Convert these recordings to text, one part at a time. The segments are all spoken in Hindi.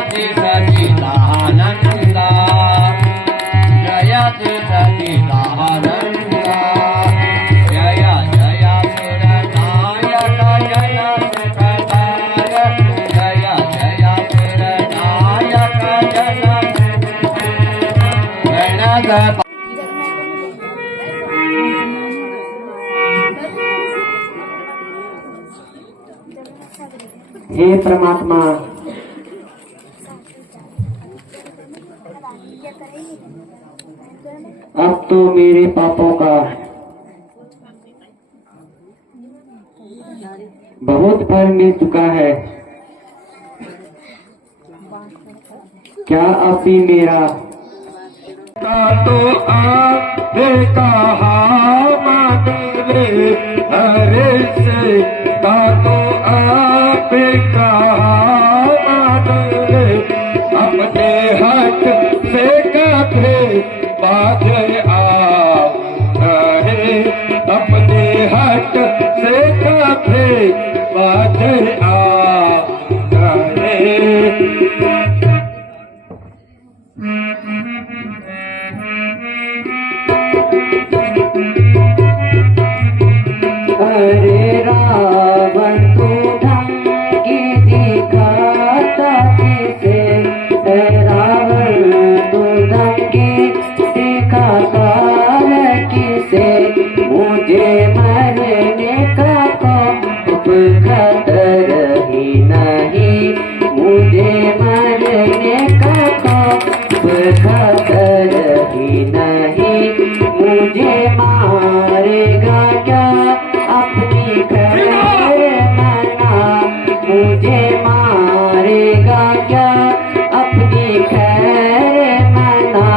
जयति सचिदानन्दा जयति सचिदानन्दा जय जय सुरनायक जय सुखदाय जय जय सुरनायक जय गणगणपति। हे परमात्मा, अब तो मेरे पापों का बहुत फल मिल चुका है। क्या अब भी मेरा तो आपने कहा माने हरे से तो आपने कहा माने अपने हाथ से कभी बाजे आप रहे अपने हाथ से कभी बाजे आप रहे। अरे रावण तू धमकी दिखाता किसे, रावण तू धमकी दिखाता है किसे, मुझे मरने का खौफ खतर ही नहीं, मुझे मरने का खौफ खतर ही नहीं, मुझे मारेगा क्या अपनी खैर मना, मुझे मारेगा क्या अपनी खैर मना,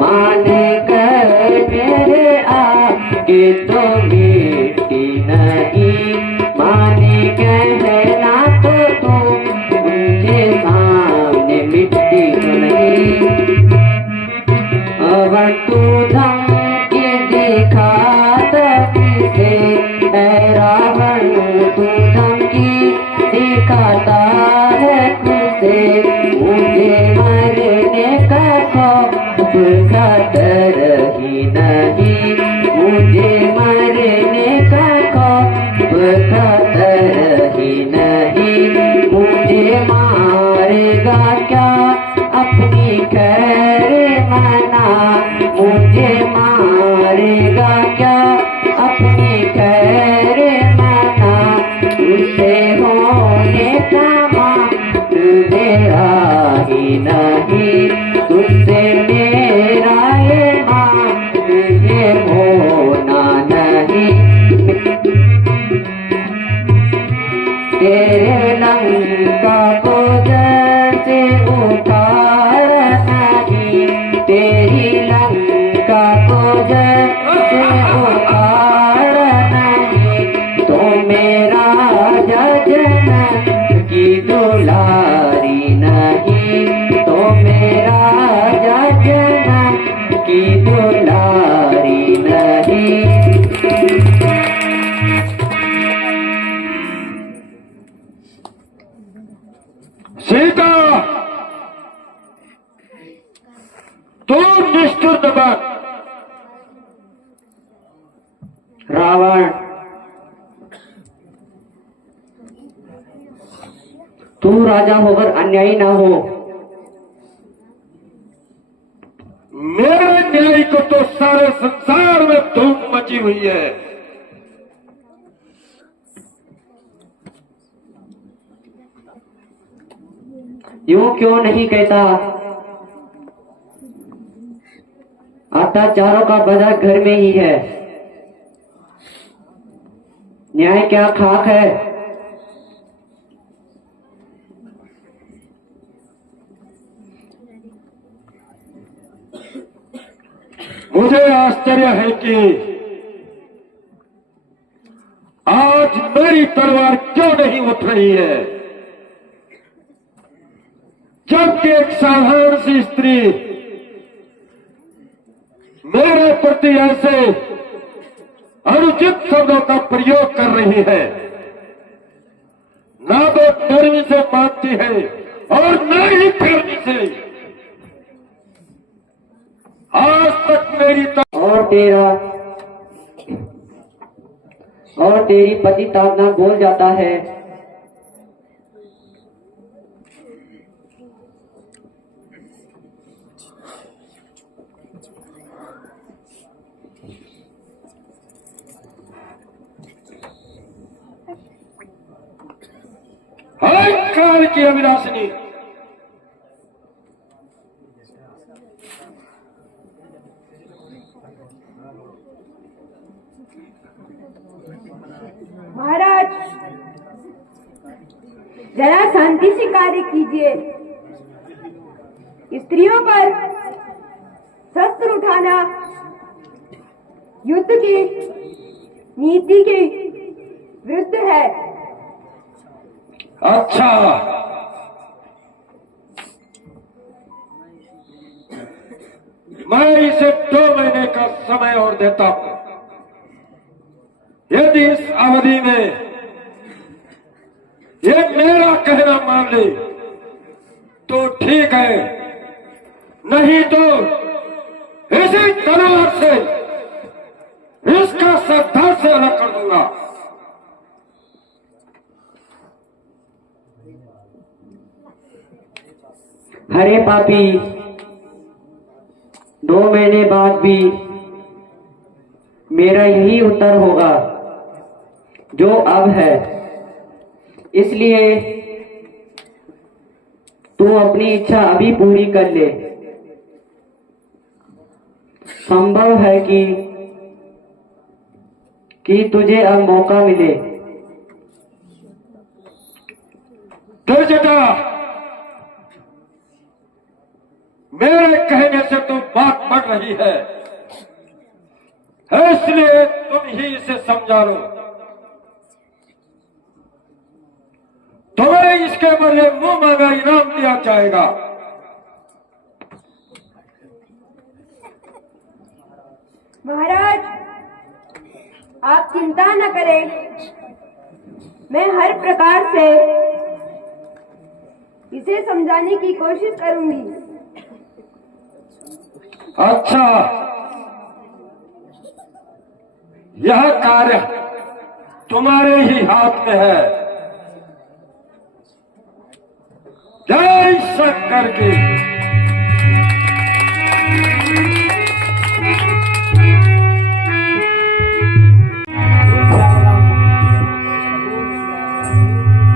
मान कर मेरे आगे तो मिट्टी नहीं, माने कहना तो तुम उनके सामने मिट्टी तो नहीं। अगर तू धमकी दिखाता किसे, रावण तू धमकी दिखाता है किसे, मुझे मरने का खौफ खतर ही नहीं, मुझे मरने का खौफ खतर ही नहीं, मुझे मारेगा क्या अपनी खैर मना, मुझे मारेगा क्या अपनी खैर मना, उसे होने का मान मेरा ही नहीं, तुझसे मेरा ये मान ये होना नहीं। तेरे लंका को जैसे उतार नहीं, तेरी लंका को जैसे उतार नहीं, तो मेरा जनक की दुलारी नहीं, तो मेरा जनक की दुलारी नहीं। सीता तू निष्ठुर दबक। रावण तू राजा होकर अन्यायी ना हो, मेरे न्याय को तो सारे संसार में धूम मची हुई है। यूं क्यों नहीं कहता, अत्याचारों का बाजार घर में ही है, न्याय क्या खाक है। मुझे आश्चर्य है कि आज मेरी तलवार क्यों नहीं उठ रही है, जबकि एक साधारण सी स्त्री मेरे प्रति ऐसे अनुचित शब्दों का प्रयोग कर रही है। ना तो गर्मी से मानती है और न ही तेरी पतिताज्ञा बोल जाता है। हाय काल की अविनाशिनी, महाराज, जरा शांति से कार्य कीजिए। स्त्रियों पर शस्त्र उठाना युद्ध की नीति के विरुद्ध है। अच्छा, मैं इसे 2 महीने का समय और देता हूं। यदि इस अवधि में ये मेरा कहना मान ले तो ठीक है, नहीं तो इसी तलवार से इसका सर धड़ से अलग कर दूंगा। हरे पापी, 2 महीने बाद भी मेरा यही उत्तर होगा जो अब है। इसलिए तू अपनी इच्छा अभी पूरी कर ले। संभव है कि तुझे अब मौका मिले। दुर्जटा, मेरे कहने से तो बात बढ़ रही है, इसलिए तुम ही इसे समझा लो। तुम्हें इसके बदले मुंह मांगा इनाम दिया जाएगा। महाराज, आप चिंता न करें, मैं हर प्रकार से इसे समझाने की कोशिश करूंगी। अच्छा, यह कार्य तुम्हारे ही हाथ में है। जय शंकर की।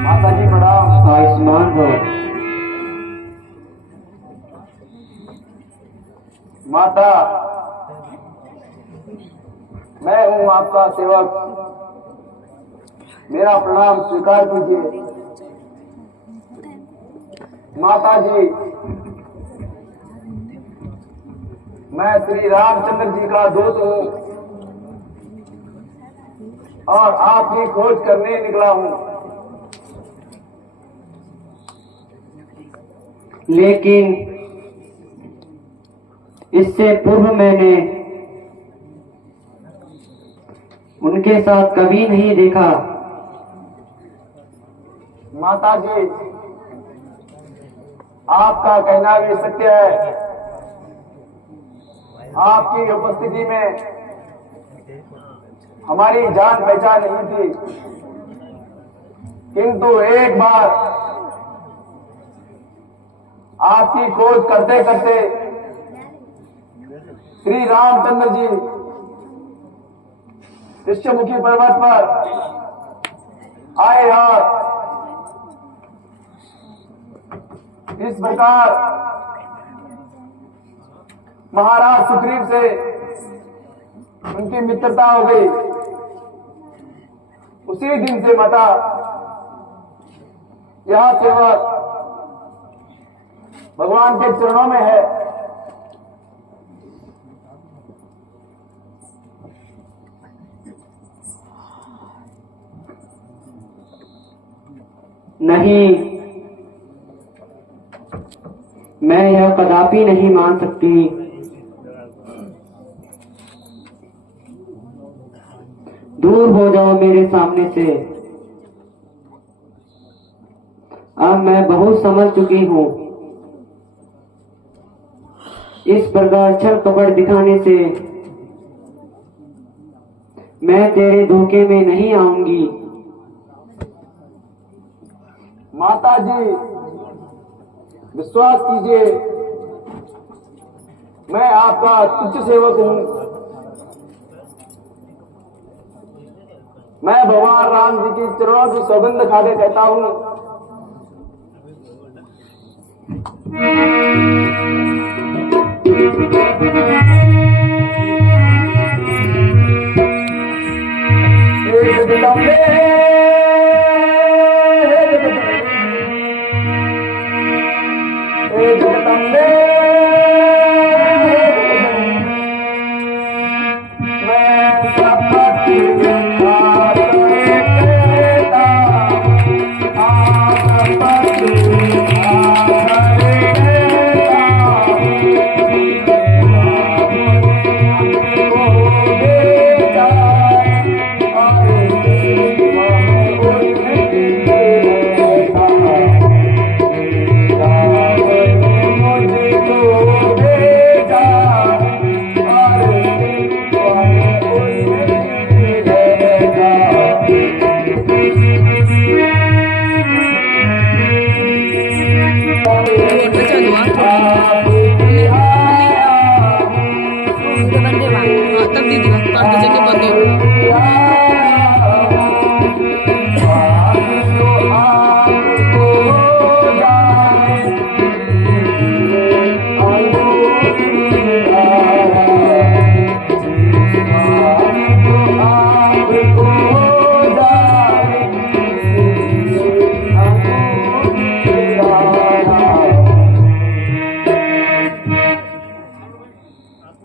माता जी प्रणाम। आयुष्मान हो। माता, मैं हूं आपका सेवक, मेरा प्रणाम स्वीकार कीजिए। माता जी, मैं श्री रामचंद्र जी का दूत हूं और आपकी खोज करने निकला हूं। लेकिन इससे पूर्व मैंने उनके साथ कभी नहीं देखा। माता जी, आपका कहना भी सत्य है। आपकी उपस्थिति में हमारी जान पहचान नहीं थी, किंतु एक बार आपकी खोज करते करते श्री रामचंद्र जी ऋष्यमुखी पर्वत पर आए और इस प्रकार महाराज सुग्रीव से उनकी मित्रता हो गई। उसी दिन से माता, यह सेवक भगवान के चरणों में है। नहीं, मैं यह कदापि नहीं मान सकती। दूर हो जाओ मेरे सामने से। अब मैं बहुत समझ चुकी हूँ। इस प्रकार छल कपट दिखाने से मैं तेरे धोखे में नहीं आऊंगी। माता जी विश्वास कीजिए, मैं आपका तुच्छ सेवक हूं। मैं भगवान राम जी की चरणों की सौगंध खा के कहता हूं, हे जगदम्बे, हे जगदम्बे, मैं सबकी तब दीदी बंद हो।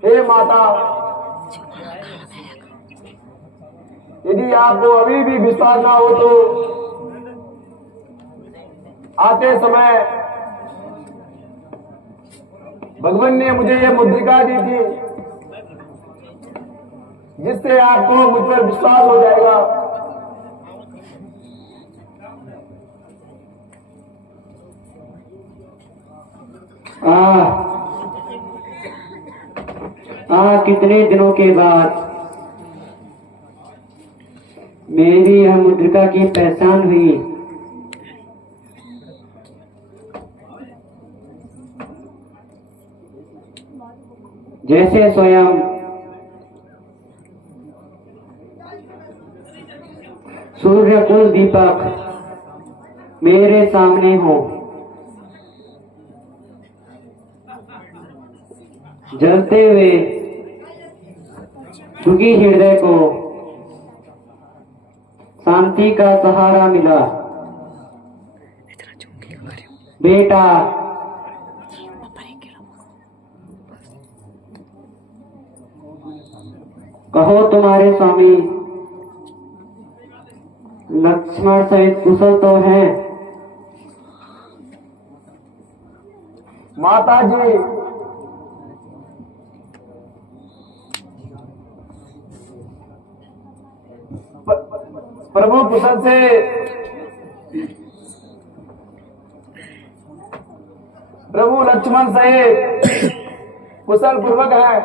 हे माता, यदि आपको अभी भी विश्वास ना हो तो आते समय भगवान ने मुझे यह मुद्रिका दी थी, जिससे आपको मुझ पर विश्वास हो जाएगा। कितने दिनों के बाद मेरी यह मुद्रिका की पहचान हुई। जैसे स्वयं सूर्य कुल दीपक मेरे सामने हो, जलते हुए दुखी हृदय को शांति का सहारा मिला। बेटा, कहो तुम्हारे स्वामी लक्ष्मण सहित कुशल तो हैं? माता जी, प्रभु कुशल से प्रभु लक्ष्मण सहित कुशल पूर्वक है।